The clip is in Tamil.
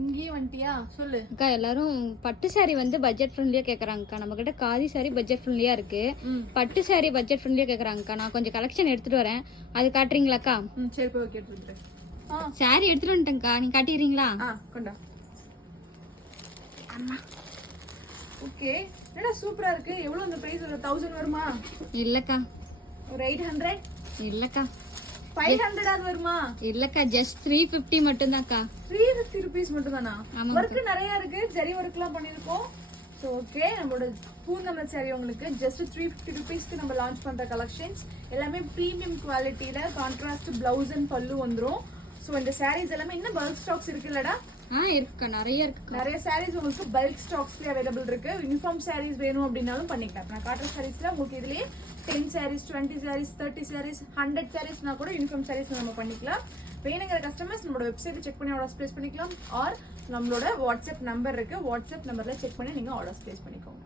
இங்கேயே வந்துட்டியா? சொல்லு அக்கா. எல்லாரும் பட்டு சாரி வந்து பட்ஜெட் ஃப்ரெண்ட்லியா கேக்குறாங்கக்கா. நம்ம கிட்ட காதி சாரி பட்ஜெட் ஃப்ரெண்ட்லியா இருக்கு. பட்டு சாரி பட்ஜெட் ஃப்ரெண்ட்லியா கேக்குறாங்கக்கா. நான் கொஞ்சம் கலெக்ஷன் எடுத்துட்டு வரேன், அது காட்டுறீங்களாக்கா? சரி போய் கேட்டு சாரி எடுத்துட்டு வந்துட்டேன்க்கா, நீங்க காட்டிடுறீங்களா? கொண்டா. ஓகே, என்னடா சூப்பரா இருக்கு. எவ்வளவு அந்த பிரைஸ்? ஒரு 1000 வருமா? இல்லக்கா. ஒரு 800? இல்லக்கா. 500 வருமா? இல்லக்கா, ஜஸ்ட் 350 மட்டும் தான்க்கா. 350 rupees மட்டும் தானா? ஆமாங்க. ஒர்க் நிறைய இருக்கு, ஜரி ஒர்க் எல்லாம் பண்ணிருக்கோம். சோ ஓகே, நம்மளோட பூந்தமல்லி சாரி உங்களுக்கு ஜஸ்ட் 350 rupeesக்கு நம்ம லான்ச் பண்ற கலெக்ஷன்ஸ் எல்லாமே பிரீமியம் குவாலிட்டில கான்ட்ராஸ்ட் பிளவுஸ் அண்ட் பல்லு வந்துரும். சோ இந்த சாரீஸ் எல்லாமே இன்னும் பல்க் ஸ்டாக்ஸ் இருக்குல்லடா? இருக்குக்கா, நிறைய இருக்கு. நிறைய சாரீஸ் உங்களுக்கு பல்க் ஸ்டாக்ஸ்ல அவைலபிள் இருக்கு. யூனிஃபார்ம் சாரீஸ் வேணும் அப்படின்னாலும் பண்ணிக்கலாம். நான் காட்டுற சாரீஸ்ல உங்களுக்கு இதுலயே 10 sarees, 20 sarees, 30 sarees, 100 sareesனா கூட யூனிஃபார்ம் சாரீஸ் நம்ம பண்ணிக்கலாம். வேணுங்கிற கஸ்டமர்ஸ் நம்மளோட வெப்சைட்ல செக் பண்ணி ஆர்டர்ஸ் பிளேஸ் பண்ணிக்கலாம். ஆர் நம்மளோட வாட்ஸ்அப் நம்பர் இருக்கு, வாட்ஸ்அப் நம்பர்ல செக் பண்ணி நீங்க ஆர்டர்ஸ் பிளேஸ் பண்ணிக்கோங்க.